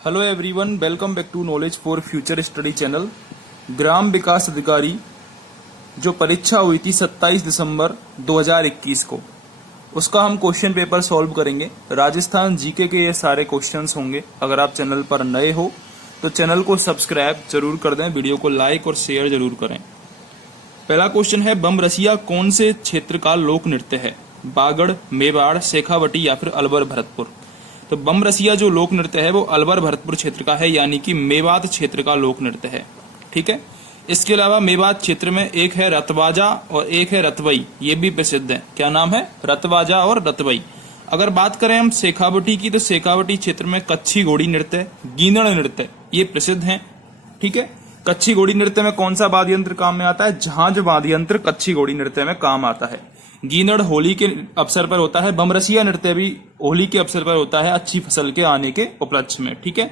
Hello everyone, welcome back to knowledge for future study channel. ग्राम विकास अधिकारी जो परीक्षा हुई थी 27 दिसंबर 2021 को, उसका हम क्वेश्चन पेपर सॉल्व करेंगे। राजस्थान जीके के ये सारे क्वेश्चंस होंगे। अगर आप चैनल पर नए हो तो चैनल को सब्सक्राइब जरूर कर दें, वीडियो को लाइक और शेयर जरूर करें। पहला क्वेश्चन है, बमरसिया कौन से क्षेत्र का लोक नृत्य है? बागड़, मेवाड़, शेखावटी या फिर अलवर भरतपुर? तो बमरसिया जो लोक नृत्य है वो अलवर भरतपुर क्षेत्र का है, यानी कि मेवात क्षेत्र का लोक नृत्य है। ठीक है। इसके अलावा मेवात क्षेत्र में एक है रतवाजा और एक है रतवई, ये भी प्रसिद्ध है। क्या नाम है? रतवाजा और रतवई। अगर बात करें हम शेखावटी की, तो शेखावटी क्षेत्र में कच्छी घोड़ी नृत्य, गींदड़ नृत्य ये प्रसिद्ध हैं। ठीक है। कच्छी घोड़ी नृत्य में कौन सा वाद्य यंत्र काम में आता है? झांझ वाद्य यंत्र कच्छी घोड़ी नृत्य में काम आता है। गींदड़ होली के अवसर पर होता है। बमरसिया नृत्य भी होली के अवसर पर होता है, अच्छी फसल के आने के उपलक्ष्य में। ठीक है।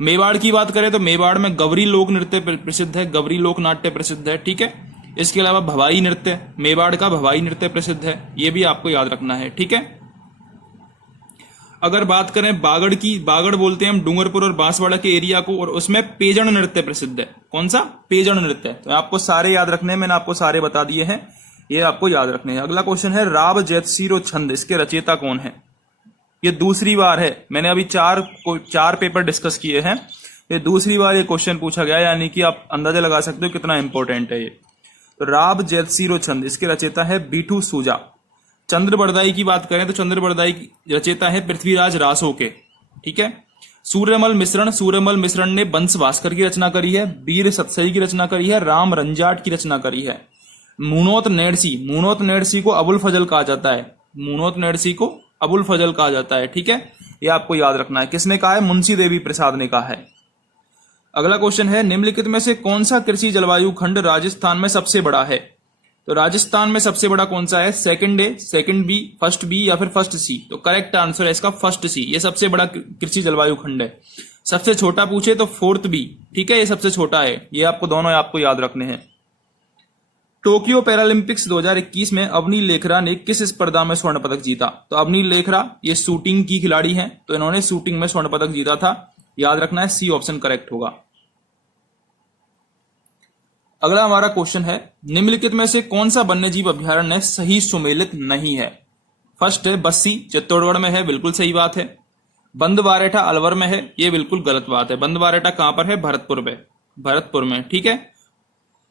मेवाड़ की बात करें तो मेवाड़ में गवरी लोक नृत्य प्रसिद्ध है, गवरी लोक नाट्य प्रसिद्ध है। ठीक है। इसके अलावा भवाई नृत्य, मेवाड़ का भवाई नृत्य प्रसिद्ध है, ये भी आपको याद रखना है। ठीक है। अगर बात करें बागड़ की, बागड़ बोलते हैं हम डूंगरपुर और बांसवाड़ा के एरिया को, और उसमें पेजण नृत्य प्रसिद्ध है। कौन सा? पेजण नृत्य। तो आपको सारे याद रखने हैं, मैंने आपको सारे बता दिए हैं, ये आपको याद रखने हैं। अगला क्वेश्चन है, राव जैतसिरो छंद, इसके रचयिता कौन है? ये दूसरी बार है, मैंने अभी चार पेपर डिस्कस किए हैं, ये दूसरी बार ये क्वेश्चन पूछा गया, यानी कि आप अंदाजा लगा सकते हो कितना इंपॉर्टेंट है ये। तो राव जैतसिरो छंद, इसके रचयिता है बीठू सूजा। चंद्रबरदाई की बात करें तो चंद्रबरदाई की रचयिता है पृथ्वीराज रासो के। ठीक है। सूर्यमल मिश्रण, सूर्यमल मिश्रण ने बंश भास्कर की रचना करी है, वीर सतसई की रचना करी है, राम रंजाट की रचना करी है। मुनोत नेडसी, मुनोत नेडसी को अबुल फजल कहा जाता है, मुनोत नेडसी को अबुल फजल कहा जाता है। ठीक है। ये आपको याद रखना है। किसने कहा है? मुंशी देवी प्रसाद ने कहा है। अगला क्वेश्चन है, निम्नलिखित में से कौन सा कृषि जलवायु खंड राजस्थान में सबसे बड़ा है? तो राजस्थान में सबसे बड़ा कौन सा है? Second A, second B, first B या फिर फर्स्ट सी? तो करेक्ट आंसर है इसका फर्स्ट सी, ये सबसे बड़ा कृषि जलवायु खंड है। सबसे छोटा पूछे तो फोर्थ बी। ठीक है, ये सबसे छोटा है। ये आपको दोनों आपको याद रखने हैं। टोक्यो पैरालंपिक्स 2021 में अवनी लेखरा ने किस स्पर्धा में स्वर्ण पदक जीता? तो अवनी लेखरा ये शूटिंग की खिलाड़ी हैं, तो इन्होंने शूटिंग में स्वर्ण पदक जीता था। याद रखना है, सी ऑप्शन करेक्ट होगा। अगला हमारा क्वेश्चन है, निम्नलिखित में से कौन सा वन्यजीव अभ्यारण्य सही सुमेलित नहीं है? फर्स्ट है बस्सी, चित्तौड़गढ़ में है, बिल्कुल सही बात है। बंदवारेठा अलवर में है, ये बिल्कुल गलत बात है। बंदवारेठा कहां पर है? भरतपुर में, भरतपुर में। ठीक है।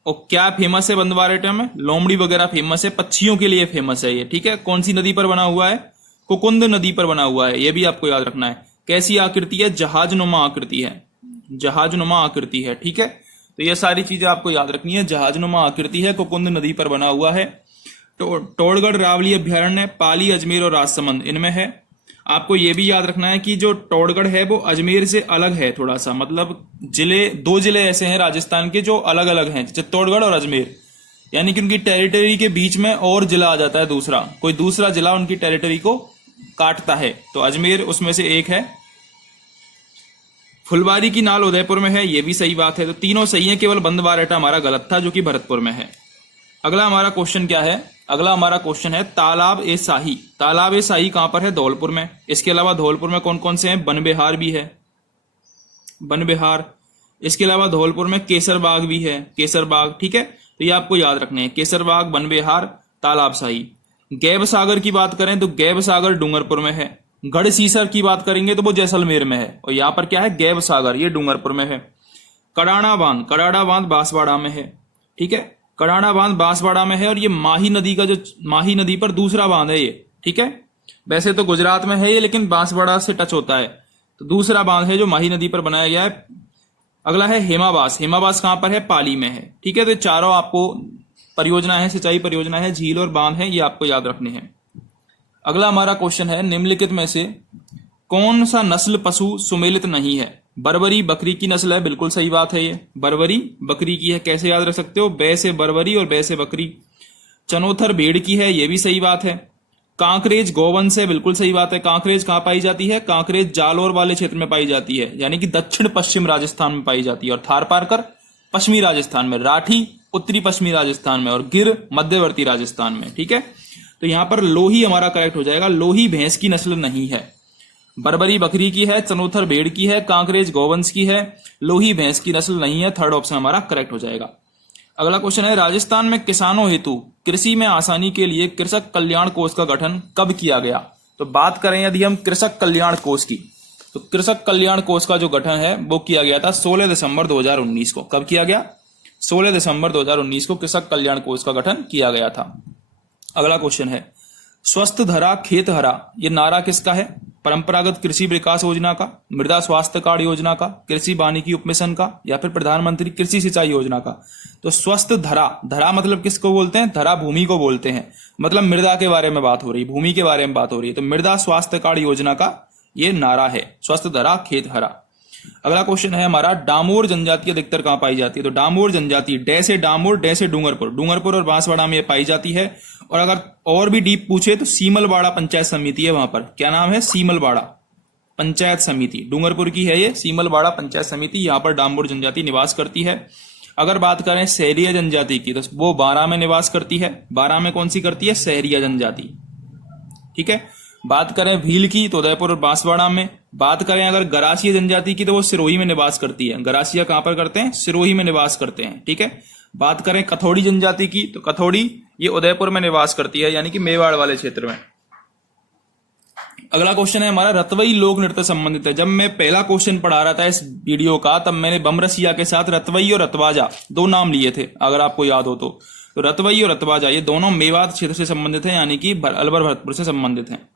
और क्या फेमस है बंदवारेठा में? लोमड़ी वगैरह फेमस है, पक्षियों के लिए फेमस है ये। ठीक है। कौन सी नदी पर बना हुआ है? कुकुंद नदी पर बना हुआ है, ये भी आपको याद रखना है। कैसी आकृति है? जहाजनुमा आकृति है, जहाजनुमा आकृति है। ठीक है। तो ये सारी चीजें आपको याद रखनी है। जहाजनुमा आकृति है, कुकुंद नदी पर बना हुआ है। टोड़गढ़ रावली अभ्यारण्य पाली, अजमेर और राजसमंद इनमें है। आपको ये भी याद रखना है कि जो टोड़गढ़ है वो अजमेर से अलग है थोड़ा सा, मतलब जिले, दो जिले ऐसे हैं राजस्थान के जो अलग अलग हैं, चित्तौड़गढ़ और अजमेर, यानी कि उनकी टेरिटरी के बीच में और जिला आ जाता है दूसरा, कोई दूसरा जिला उनकी टेरिटरी को काटता है, तो अजमेर उसमें से एक है। फुलवारी की नाल उदयपुर में है, ये भी सही बात है। तो तीनों सही है, केवल बंदवारेठा हमारा गलत था जो कि भरतपुर में है। अगला हमारा क्वेश्चन क्या है? अगला हमारा क्वेश्चन है, तालाब ए शाही, तालाब ए शाही कहां पर है? धौलपुर में। इसके अलावा धौलपुर में कौन कौन से हैं? बनबिहार भी है, बनबिहार। इसके अलावा धौलपुर में केसर बाग भी है, केसर बाग। ठीक है। तो ये आपको याद रखने हैं, केसर बाग, बनबिहार, तालाब शाही। गैब सागर की बात करें तो गैब सागर डूंगरपुर में है। गढ़ सीसर की बात करेंगे तो वो जैसलमेर में है, और यहाँ पर क्या है? गैब सागर, ये डूंगरपुर में है। कड़ाणा बांध, कड़ाड़ा बांध बांसवाड़ा में है। ठीक है। कड़ाणा बांध बांसवाड़ा में है, और ये माही नदी का जो माही नदी पर दूसरा बांध है ये। ठीक है। वैसे तो गुजरात में है ये, लेकिन बांसवाड़ा से टच होता है, तो दूसरा बांध है जो माही नदी पर बनाया गया है। अगला है हेमाबास, हेमाबास कहां पर है? पाली में है। ठीक है। तो चारों आपको परियोजना है, सिंचाई परियोजना है, झील और बांध है, ये आपको याद रखने हैं। अगला हमारा क्वेश्चन है, निम्नलिखित में से कौन सा नस्ल पशु सुमेलित नहीं है? बरबरी बकरी की नस्ल है, बिल्कुल सही बात है, ये बरबरी बकरी की है। कैसे याद रख सकते हो? बै से बरबरी और बै से बकरी। चनोथर भेड़ की है, ये भी सही बात है। कांकरेज गौवंश है, बिल्कुल सही बात है। कांकरेज कहां पाई जाती है? कांकरेज जालोर वाले क्षेत्र में पाई जाती है, यानी कि दक्षिण पश्चिम राजस्थान में पाई जाती है। और थारपारकर पश्चिमी राजस्थान में, राठी उत्तरी पश्चिमी राजस्थान में, और गिर मध्यवर्ती राजस्थान में। ठीक है। तो यहां पर लोही हमारा करेक्ट हो जाएगा, लोही भैंस की नस्ल नहीं है। बर्बरी बकरी की है, चनोथर भेड़ की है, कांकरेज गौवंश की है, लोही भैंस की नस्ल नहीं है। थर्ड ऑप्शन हमारा करेक्ट हो जाएगा। अगला क्वेश्चन है, राजस्थान में किसानों हेतु कृषि में आसानी के लिए कृषक कल्याण कोष का गठन कब किया गया? तो बात करें यदि हम कृषक कल्याण कोष की, तो कृषक कल्याण कोष का जो गठन है वो किया गया था 16 दिसंबर 2019 को। कब किया गया? 16 दिसंबर 2019 को कृषक कल्याण कोष का गठन किया गया था। अगला क्वेश्चन है, स्वस्थ धरा खेत हरा, ये नारा किसका है? परंपरागत कृषि विकास योजना का, मृदा स्वास्थ्य कार्ड योजना का, कृषि वानिकी उपमिशन का, या फिर प्रधानमंत्री कृषि सिंचाई योजना का? तो स्वस्थ धरा, धरा मतलब किसको बोलते हैं? धरा भूमि को बोलते हैं, मतलब मृदा के बारे में बात हो रही है, भूमि के बारे में बात हो रही है। तो मृदा स्वास्थ्य कार्ड योजना का ये नारा है, स्वस्थ धरा खेत हरा। अगला क्वेश्चन है हमारा, डामोर जनजाति अधिकतर कहां पाई जाती है? तो डामोर जनजाति डे से डामोर, डे से डूंगरपुर, डूंगरपुर और बांसवाड़ा में पाई जाती है। और अगर और भी डीप पूछे तो सीमलवाड़ा पंचायत समिति है वहां पर। क्या नाम है? सीमलवाड़ा पंचायत समिति, डूंगरपुर की है ये सीमलवाड़ा पंचायत समिति, यहाँ पर डामोर जनजाति निवास करती है। अगर बात करें सहरिया जनजाति की, तो वो बारां में निवास करती है। बारां में कौन सी करती है? सहरिया जनजाति। ठीक है। बात करें भील की, तो उदयपुर और बांसवाड़ा में। बात करें अगर गरासिया जनजाति की, तो वो सिरोही में निवास करती है। गरासिया कहां पर करते हैं? सिरोही में निवास करते हैं। ठीक है। बात करें कथौड़ी जनजाति की, तो कथौड़ी ये उदयपुर में निवास करती है, यानी कि मेवाड़ वाले क्षेत्र में। अगला क्वेश्चन है हमारा, रतवई लोक नृत्य संबंधित है। जब मैं पहला क्वेश्चन पढ़ा रहा था इस वीडियो का, तब मैंने बमरसिया के साथ रतवई और रतवाजा दो नाम लिए थे, अगर आपको याद हो तो। रतवई और रतवाजा ये दोनों मेवात क्षेत्र से संबंधित है, यानी कि अलवर भरतपुर से संबंधित है।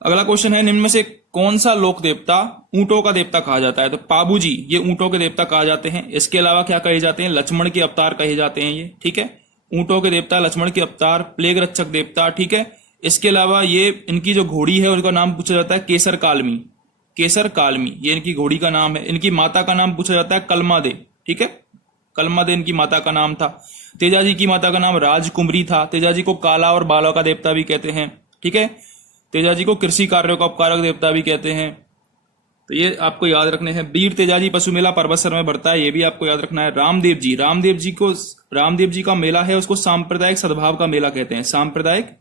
अगला क्वेश्चन है, निम्न में से कौन सा लोक देवता ऊंटों का देवता कहा जाता है? तो पाबूजी ये ऊंटों के देवता कहा जाते हैं। इसके अलावा क्या कहे जाते हैं? लक्ष्मण के अवतार कहे जाते हैं ये। ठीक है। ऊंटों के देवता, लक्ष्मण के अवतार, प्लेग रक्षक देवता। ठीक है। इसके अलावा ये इनकी जो घोड़ी है उसका नाम पूछा जाता है केसर कालमी। केसर कालमी ये इनकी घोड़ी का नाम है। इनकी माता का नाम पूछा जाता है कलमादे। ठीक है। कलमादे इनकी माता का नाम था। तेजाजी की माता का नाम राजकुमरी था। तेजाजी को काला और बालों का देवता भी कहते हैं। ठीक है। तेजाजी को कृषि कार्यों का उपकारक देवता भी कहते हैं। तो ये आपको याद रखने हैं। वीर तेजाजी पशु मेला परबतसर में भरता है, ये भी आपको याद रखना है। रामदेव जी का मेला है, उसको सांप्रदायिक सद्भाव का मेला कहते हैं। सांप्रदायिक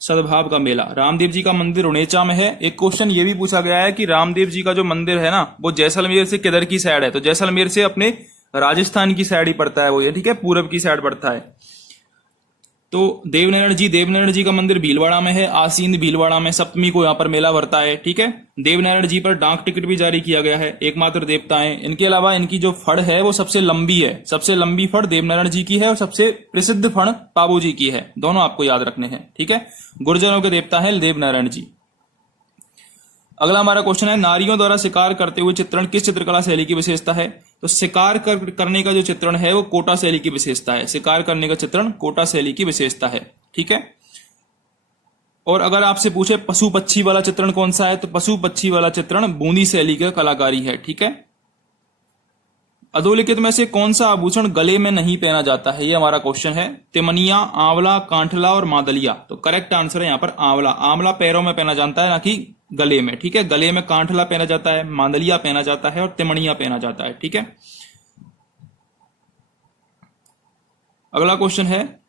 सद्भाव का मेला। रामदेव जी का मंदिर रुणेचा में है। एक क्वेश्चन ये भी पूछा गया है कि रामदेव जी का जो मंदिर है ना, वो जैसलमेर से किधर की साइड है? तो जैसलमेर से अपने राजस्थान की साइड ही पड़ता है वो, ये ठीक है, पूरब की साइड पड़ता है। तो देवनारायण जी का मंदिर भीलवाड़ा में है। आसीन भीलवाड़ा में सप्तमी को यहाँ पर मेला भरता है। ठीक है। देवनारायण जी पर डाक टिकट भी जारी किया गया है, एकमात्र देवता है। इनके अलावा इनकी जो फड़ है वो सबसे लंबी है। सबसे लंबी फड़ देवनारायण जी की है और सबसे प्रसिद्ध फड़ पाबू जी की है। दोनों आपको याद रखने हैं। ठीक है। गुर्जरों के देवता है देवनारायण जी। अगला हमारा क्वेश्चन है, नारियों द्वारा शिकार करते हुए चित्रण किस चित्रकला शैली की विशेषता है? तो शिकार करने का जो चित्रण है वो कोटा शैली की विशेषता है। शिकार करने का चित्रण कोटा शैली की विशेषता है। ठीक है। और अगर आपसे पूछे पशु पक्षी वाला चित्रण कौन सा है, तो पशु पक्षी वाला चित्रण बूंदी शैली का कलाकारी है। ठीक है। अधोलिखित में से कौन सा आभूषण गले में नहीं पहना जाता है? ये हमारा क्वेश्चन है। तिमनिया, आंवला, कांठला और मादलिया। तो करेक्ट आंसर है यहाँ पर आंवला। आंवला पैरों में पहना जाता है, ना कि गले में। ठीक है। गले में कांठला पहना जाता है, मादलिया पहना जाता है और तिमनिया पहना जाता है। ठीक है। अगला क्वेश्चन है,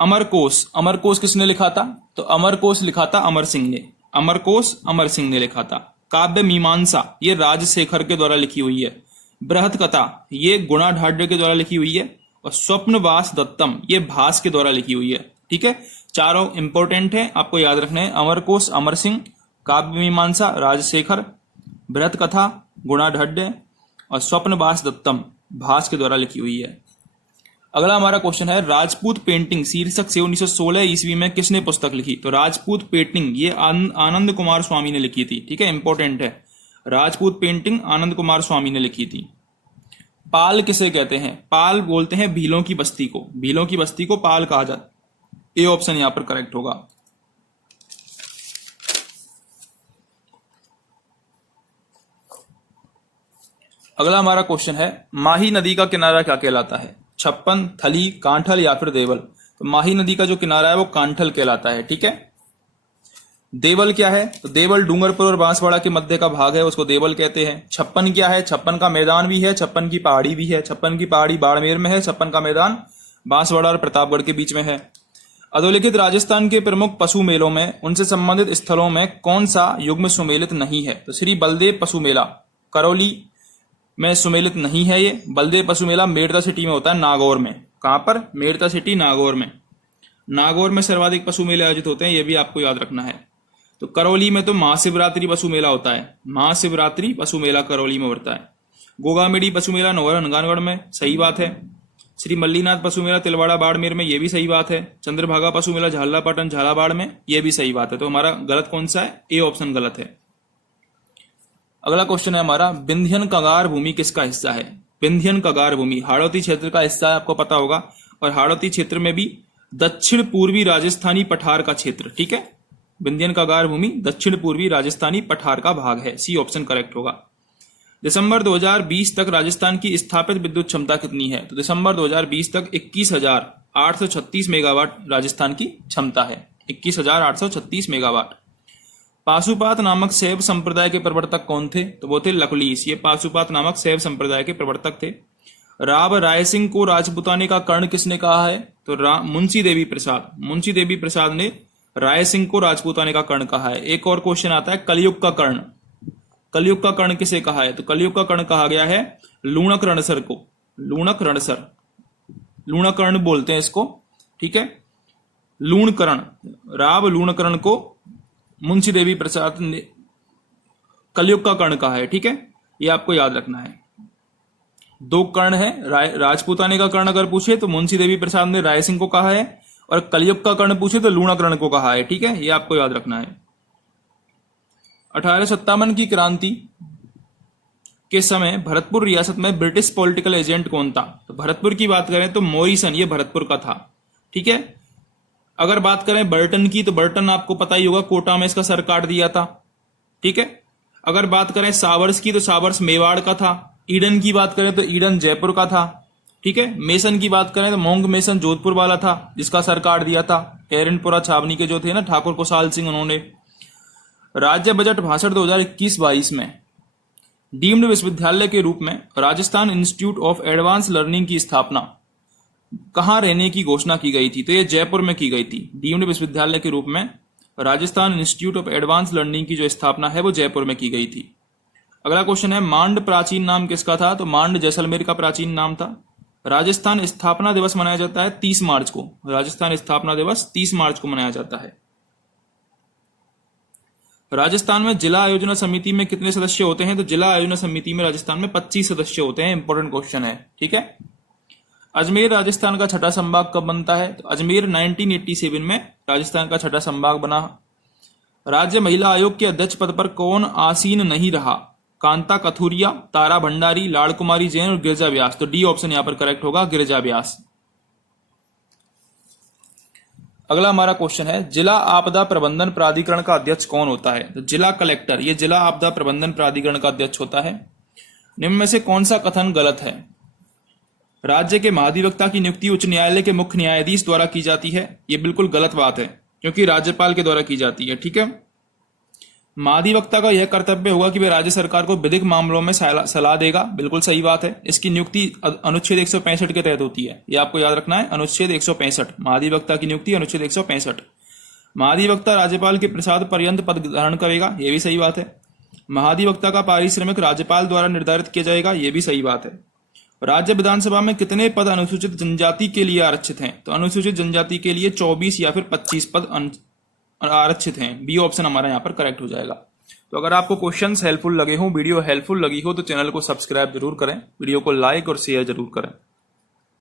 अमरकोश। अमरकोश किसने लिखा था? तो अमरकोश लिखा था अमर सिंह ने। अमरकोश अमर सिंह ने लिखा था। काव्य मीमांसा ये राजशेखर के द्वारा लिखी हुई है। बृहत कथा ये गुणा ढाढ्य के द्वारा लिखी हुई है। और स्वप्नवास दत्तम ये भास के द्वारा लिखी हुई है। ठीक है। चारों इंपॉर्टेंट है, आपको याद रखने हैं। अमरकोश अमर सिंह, काव्य मीमांसा राजशेखर, बृहत कथा गुणा ढाढ्य और स्वप्नवास दत्तम भास के द्वारा लिखी हुई है। अगला हमारा क्वेश्चन है, राजपूत पेंटिंग शीर्षक से 1916 ईस्वी में किसने पुस्तक लिखी? तो राजपूत पेंटिंग ये आनंद कुमार स्वामी ने लिखी थी। ठीक है। इंपॉर्टेंट है। राजपूत पेंटिंग आनंद कुमार स्वामी ने लिखी थी। पाल किसे कहते हैं? पाल बोलते हैं भीलों की बस्ती को। भीलों की बस्ती को पाल कहा जाता है। ए ऑप्शन यहां पर करेक्ट होगा। अगला हमारा क्वेश्चन है, माही नदी का किनारा क्या कहलाता है? छप्पन, थली, कांठल या फिर देवल? तो माही नदी का जो किनारा है वो कांठल कहलाता है। ठीक है। देवल क्या है? तो देवल डूंगरपुर और बांसवाड़ा के मध्य का भाग है, उसको देवल कहते हैं। छप्पन क्या है? छप्पन का मैदान भी है, छप्पन की पहाड़ी भी है। छप्पन की पहाड़ी बाड़मेर में है, छप्पन का मैदान बांसवाड़ा और प्रतापगढ़ के बीच में है। अधोलिखित राजस्थान के प्रमुख पशु मेलों में उनसे संबंधित स्थलों में कौन सा युग्म सुमेलित नहीं है? तो श्री बलदेव पशु मेला करौली में सुमेलित नहीं है। ये बलदेव पशु मेला मेड़ता सिटी में होता है, नागौर में। कहां पर? मेड़ता सिटी, नागौर में। नागौर में सर्वाधिक पशु मेले आयोजित होते हैं, ये भी आपको याद रखना है। तो करौली में तो महाशिवरात्रि पशु मेला होता है, महाशिवरात्रि पशु मेला करौली में होता है। गोगामेड़ी पशु मेला नौहरनगानगढ़ में, सही बात है। श्री मल्लीनाथ पशु मेला तिलवाड़ा बाड़मेर में, ये भी सही बात है। चंद्रभागा पशु मेला झालापाटन झालावाड़ में, ये भी सही बात है। तो हमारा गलत कौन सा है? ए ऑप्शन गलत है। अगला क्वेश्चन है हमारा, विंध्यन कगार भूमि किसका हिस्सा है? विंध्यन कगार भूमि हाड़ौती क्षेत्र का हिस्सा है, आपको पता होगा। और हाड़ौती क्षेत्र में भी दक्षिण पूर्वी राजस्थानी पठार का क्षेत्र, ठीक है। विंध्यन कगार भूमि दक्षिण पूर्वी राजस्थानी पठार का भाग है, सी ऑप्शन करेक्ट होगा। दिसंबर 2020 तक राजस्थान की स्थापित विद्युत क्षमता कितनी है? तो दिसंबर 2020 तक 21,836 मेगावाट राजस्थान की क्षमता है, 21,836 मेगावाट। पाशुपात नामक शैव संप्रदाय के प्रवर्तक कौन थे? तो वो थे लकुलीस। ये पाशुपात नामक शैव संप्रदाय के प्रवर्तक थे। राव रायसिंह को राजपुताने का कर्ण किसने कहा है? तो मुंशी देवी प्रसाद, मुंशी देवी प्रसाद ने रायसिंह को राजपुताने का कर्ण कहा है। एक और क्वेश्चन आता है, कलयुग का कर्ण, कलयुग का कर्ण किसे कहा है? तो कलयुग का कर्ण कहा गया है लूणक रणसर को, लूणक रणसर, लूणकर्ण बोलते हैं इसको, ठीक है। लूणकर्ण, राव लूणकर्ण को मुंशी देवी प्रसाद ने कलयुग का कर्ण कहा है, ठीक है। ये आपको याद रखना है। दो कर्ण है, राजपुताने का कर्ण अगर पूछे तो मुंशी देवी प्रसाद ने रायसिंह को कहा है, और कलयुग का कर्ण पूछे तो लूणकर्ण को कहा है, ठीक है। ये आपको याद रखना है। 1857 की क्रांति के समय भरतपुर रियासत में ब्रिटिश पॉलिटिकल एजेंट कौन था? तो भरतपुर की बात करें तो मॉरिसन, ये भरतपुर का था, ठीक है। अगर बात करें बर्टन की, तो बर्टन आपको पता ही होगा, कोटा में इसका सर काट दिया था, ठीक है। अगर बात करें सावर्स की, तो सावर्स मेवाड़ का था। ईडन की बात करें तो ईडन जयपुर का था, ठीक है। मेसन की बात करें तो मोंग मेसन जोधपुर वाला था, जिसका सर काट दिया था एरनपुरा छावनी के जो थे ना ठाकुर कुशाल सिंह, उन्होंने। राज्य बजट भाषण 2021-22 में डीम्ड विश्वविद्यालय के रूप में Rajasthan institute of advance learning की स्थापना कहां रहने की घोषणा की गई थी? तो ये जयपुर में की गई थी। डीम्ड विश्वविद्यालय के रूप में Rajasthan institute of advance learning की जो स्थापना है वो जयपुर में की गई थी। अगला क्वेश्चन है, मांड प्राचीन नाम किसका था? तो मांड जैसलमेर का प्राचीन नाम था। राजस्थान स्थापना दिवस मनाया जाता है 30 मार्च को, राजस्थान स्थापना दिवस 30 मार्च को मनाया जाता है। राजस्थान में जिला आयोजना समिति में कितने सदस्य होते हैं? तो जिला आयोजना समिति में राजस्थान में 25 सदस्य होते हैं। इंपॉर्टेंट क्वेश्चन है, ठीक है। अजमेर राजस्थान का छठा संभाग कब बनता है? तो अजमेर 1987 में राजस्थान का छठा संभाग बना। राज्य महिला आयोग के अध्यक्ष पद पर कौन आसीन नहीं रहा? कांता कथुरिया, तारा भंडारी, लाड़ कुमारी जैन और गिरिजा व्यास। तो डी ऑप्शन यहां पर करेक्ट होगा, गिरिजा व्यास। अगला हमारा क्वेश्चन है, जिला आपदा प्रबंधन प्राधिकरण का अध्यक्ष कौन होता है? तो जिला कलेक्टर, ये जिला आपदा प्रबंधन प्राधिकरण का अध्यक्ष होता है। निम्न में से कौन सा कथन गलत है? राज्य के महाधिवक्ता की नियुक्ति उच्च न्यायालय के मुख्य न्यायाधीश द्वारा की जाती है। ये बिल्कुल गलत बात है, क्योंकि राज्यपाल के द्वारा की जाती है, ठीक है। महाधिवक्ता का यह कर्तव्य होगा कि वह राज्य सरकार को विधिक मामलों में सलाह देगा, बिल्कुल सही बात है। इसकी नियुक्ति अनुच्छेद 165 के तहत होती है, ये आपको याद रखना है, अनुच्छेद 165। महाधिवक्ता की नियुक्ति अनुच्छेद 165। महाधिवक्ता राज्यपाल के प्रसाद पर्यंत पद धारण करेगा, यह भी सही बात है। महाधिवक्ता का पारिश्रमिक राज्यपाल द्वारा निर्धारित किया जाएगा, यह भी सही बात है। राज्य विधानसभा में कितने पद अनुसूचित जनजाति के लिए आरक्षित हैं? तो अनुसूचित जनजाति के लिए 24 या फिर 25 पद आरक्षित हैं। बी ऑप्शन हमारा यहाँ पर करेक्ट हो जाएगा। तो अगर आपको क्वेश्चंस हेल्पफुल लगे हो, वीडियो हेल्पफुल लगी हो, तो चैनल को सब्सक्राइब जरूर करें, वीडियो को लाइक और शेयर जरूर करें।